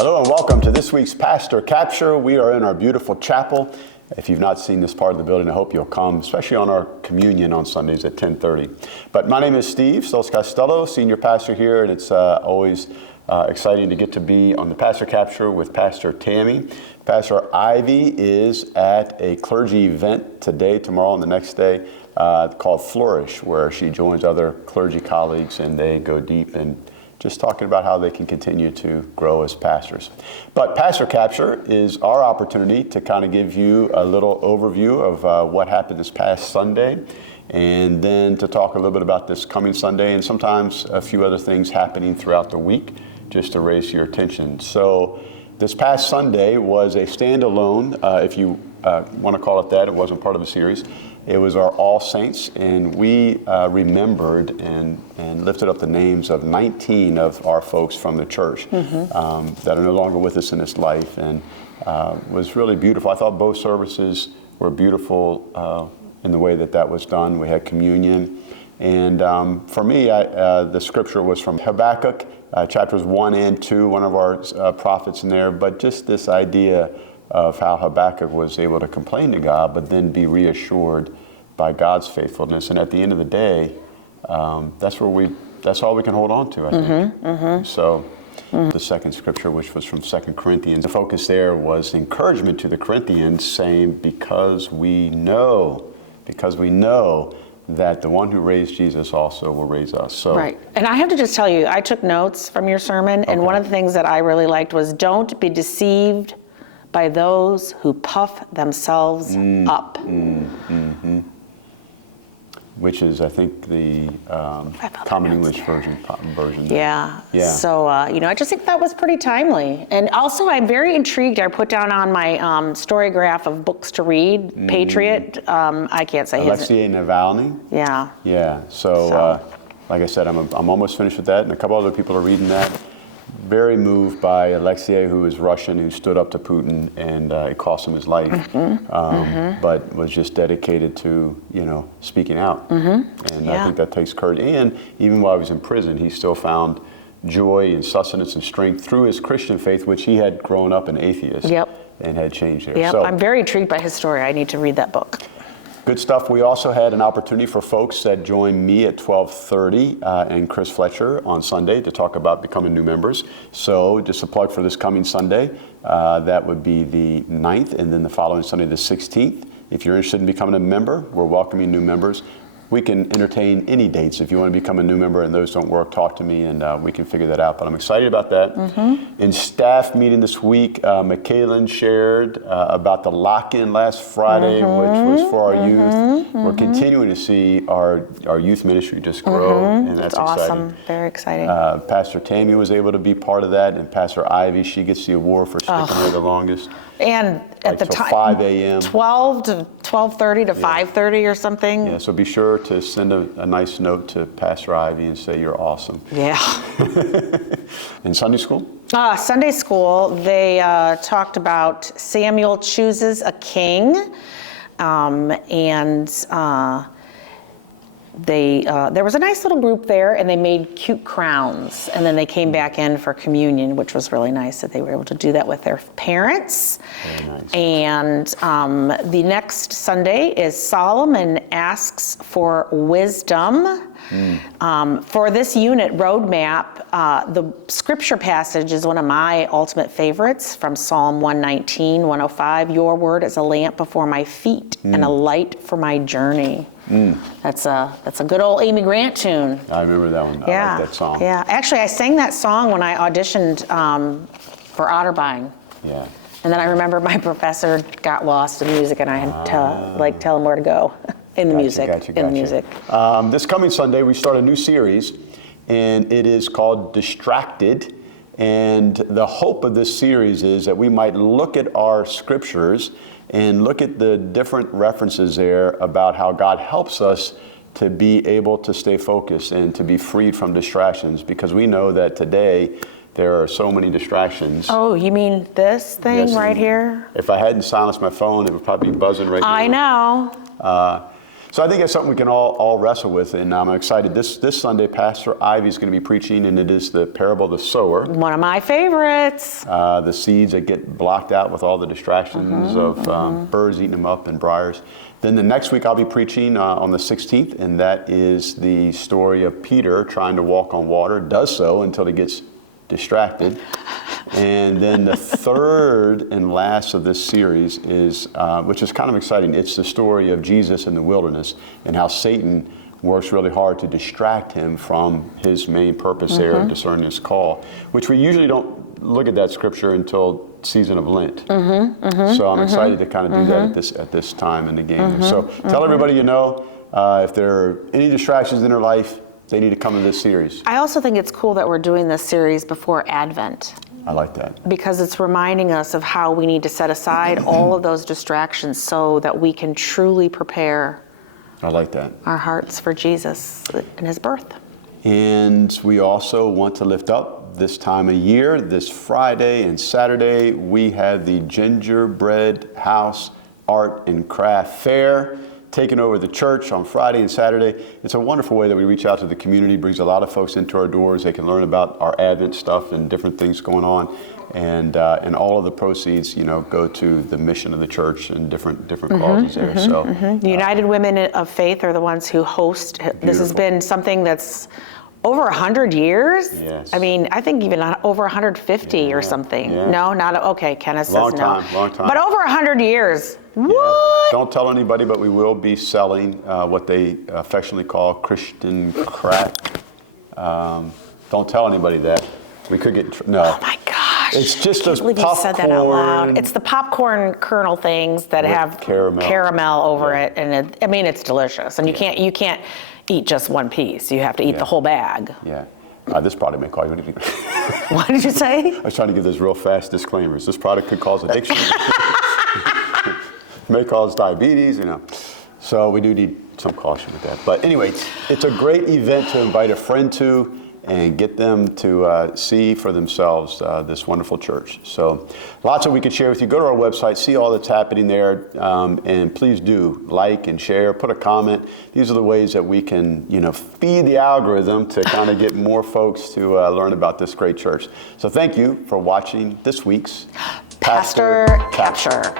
Hello and welcome to this week's Pastor Capture. We are in our beautiful chapel. If you've not seen this part of the building, I hope you'll come, especially on our communion on Sundays at 10:30. But my name is Steve Sos Costello, senior pastor here, and it's always exciting to get to be on the Pastor Capture with Pastor Tammy. Pastor Ivy is at a clergy event today, tomorrow, and the next day called Flourish, where she joins other clergy colleagues and they go deep and just talking about how they can continue to grow as pastors. But Pastor Capture is our opportunity to kind of give you a little overview of what happened this past Sunday, and then to talk a little bit about this coming Sunday, and sometimes a few other things happening throughout the week, just to raise your attention. So this past Sunday was a standalone, if you want to call it that. It wasn't part of a series. It was our All Saints, and we remembered and lifted up the names of 19 of our folks from the church that are no longer with us in this life, and was really beautiful. I thought both services were beautiful in the way that was done. We had communion, and for me, the scripture was from Habakkuk, chapters 1 and 2, one of our prophets in there, but just this idea of how Habakkuk was able to complain to God, but then be reassured by God's faithfulness. And at the end of the day, that's all we can hold on to, I think. So the second scripture, which was from 2 Corinthians, the focus there was encouragement to the Corinthians, saying, because we know that the one who raised Jesus also will raise us. So, right. And I have to just tell you, I took notes from your sermon, and one of the things that I really liked was, don't be deceived by those who puff themselves up. Which is, I think, the Common English version. Yeah. So, I just think that was pretty timely. And also, I'm very intrigued. I put down on my story graph of books to read, Patriot. I can't say Alexei Navalny. Yeah. Yeah. So like I said, I'm almost finished with that, and a couple other people are reading that. Very moved by Alexei, who is Russian, who stood up to Putin, and it cost him his life, but was just dedicated to, speaking out. And I think that takes courage. And even while he was in prison, he still found joy and sustenance and strength through his Christian faith, which he had grown up an atheist and had changed there. Yep. So, I'm very intrigued by his story. I need to read that book. Good stuff. We also had an opportunity for folks that joined me at 12:30 and Chris Fletcher on Sunday to talk about becoming new members. So just a plug for this coming Sunday, that would be the 9th, and then the following Sunday, the 16th. If you're interested in becoming a member, we're welcoming new members. We can entertain any dates. If you want to become a new member and those don't work, talk to me and we can figure that out. But I'm excited about that. In staff meeting this week, Michaelan shared about the lock-in last Friday, which was for our youth. We're continuing to see our youth ministry just grow, and that's awesome. exciting. Very exciting. Pastor Tammy was able to be part of that, and Pastor Ivy, she gets the award for sticking there the longest. And at the time, 5 a.m. 12 to 12:30 to 5:30 or something. Yeah, so be sure to send a nice note to Pastor Ivy and say you're awesome. Yeah. In Sunday school? Sunday school, they talked about Samuel chooses a king, there was a nice little group there, and they made cute crowns, and then they came back in for communion, which was really nice that they were able to do that with their parents. Very nice. And the next Sunday is Solomon asks for wisdom. For this unit roadmap, the scripture passage is one of my ultimate favorites from Psalm 119, 105. Your word is a lamp before my feet and a light for my journey. That's a good old Amy Grant tune. I remember that one. Yeah. I like that song. Yeah. Actually, I sang that song when I auditioned for Otterbein. Yeah. And then I remember my professor got lost in music, and I had to tell him where to go in the music. This coming Sunday, we start a new series, and it is called Distracted. And the hope of this series is that we might look at our scriptures and look at the different references there about how God helps us to be able to stay focused and to be freed from distractions, because we know that today there are so many distractions. Oh, you mean this thing right here? If I hadn't silenced my phone, it would probably be buzzing right now. I know. So I think it's something we can all wrestle with, and I'm excited. This Sunday, Pastor Ivy's going to be preaching, and it is the parable of the sower. One of my favorites. The seeds that get blocked out with all the distractions of birds eating them up and briars. Then the next week I'll be preaching on the 16th, and that is the story of Peter trying to walk on water, does so until he gets distracted. And then the third and last of this series is, which is kind of exciting, it's the story of Jesus in the wilderness and how Satan works really hard to distract him from his main purpose there of discerning his call, which we usually don't look at that scripture until season of Lent. So I'm excited to kind of do that at this time in the game. So tell everybody you know, if there are any distractions in their life, they need to come to this series. I also think it's cool that we're doing this series before Advent. I like that. Because it's reminding us of how we need to set aside all of those distractions so that we can truly prepare I like that. our hearts for Jesus and his birth. And we also want to lift up this time of year, this Friday and Saturday, we have the Gingerbread House Art and Craft Fair taking over the church on Friday and Saturday. It's a wonderful way that we reach out to the community, brings a lot of folks into our doors. They can learn about our Advent stuff and different things going on. And all of the proceeds, go to the mission of the church and different causes there. So, The United Women of Faith are the ones who host. Beautiful. This has been something that's over 100 years. Yes. I mean, I think even over 150 or something. Yeah. No, not okay. Kenneth says Long no. time. But over 100 years. Yeah. What? Don't tell anybody, but we will be selling what they affectionately call Christian crack. Don't tell anybody that. We could get no. Oh my gosh! It's just those popcorn. You said that out loud. It's the popcorn kernel things that have caramel over it, and it's delicious. And you can't eat just one piece. You have to eat the whole bag. Yeah. This product may cause you anything. What did you say? I was trying to give those real fast disclaimers. This product could cause addiction. May cause diabetes, So we do need some caution with that. But anyway, it's a great event to invite a friend to and get them to see for themselves this wonderful church. So lots that we could share with you. Go to our website, see all that's happening there, and please do like and share, put a comment. These are the ways that we can, feed the algorithm to kind of get more folks to learn about this great church. So thank you for watching this week's Pastor Capture.